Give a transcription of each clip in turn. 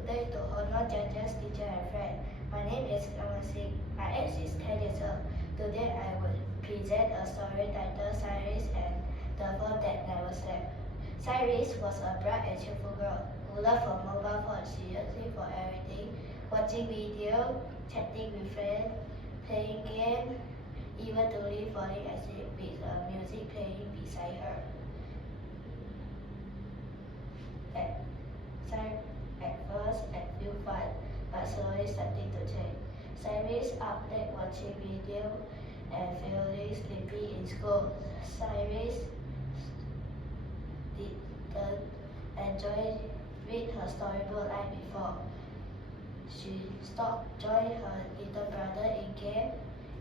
today to honor judges, teacher, and friend. My name is Kamasik. My age is 10 years old. Today I will present a story titled Cyrus and the Phone That Never Slept. Cyrus was a bright and cheerful girl who loved her mobile phone. She used it for everything: watching video, chatting with friends, playing games, even to leave falling asleep with music playing beside her. At first, it felt fun, but slowly starting to change. Cyrus up late watching video and feeling sleepy in school. Cyrus didn't enjoy read her storybook like before. She stopped joining her little brother in game.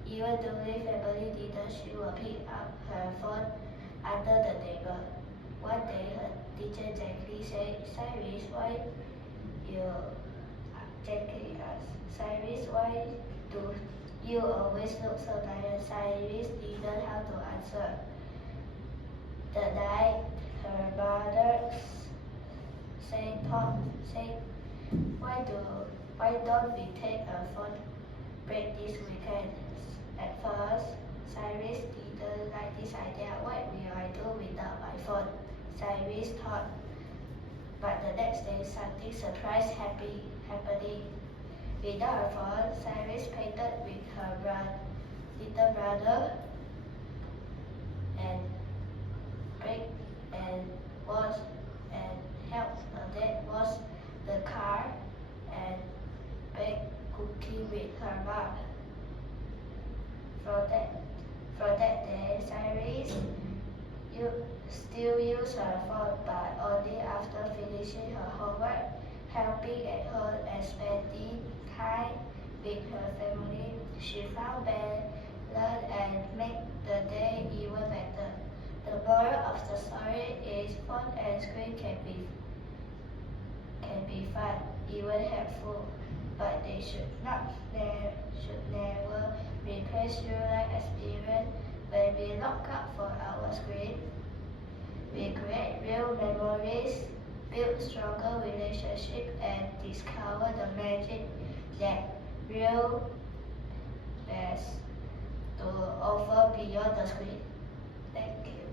Even though the family didn't, she would pick up her phone under the table. One day, her teacher gently said, "Cyrus, why you Cyrus, why do you always look so tired?" Cyrus didn't know how to answer. That night, her mother said, why don't we take a phone break this weekend?" At first, Cyrus didn't like this idea. What will I do without my phone? Cyrus thought. But the next day, something surprising happening. Without her phone, Cyrus painted with her little brother and baked and washed and helped her dad wash the car and baked cookies with her mom. From that day, Cyrus still use her phone, but only after finishing her homework, helping at home, and spending time with her family. She found balance and made the day even better. The moral of the story is phone and screen can be fun, even helpful, but they should never replace real life experience. When we look up for our screen, we create real memories, build stronger relationships, and discover the magic that real has to offer beyond the screen. Thank you.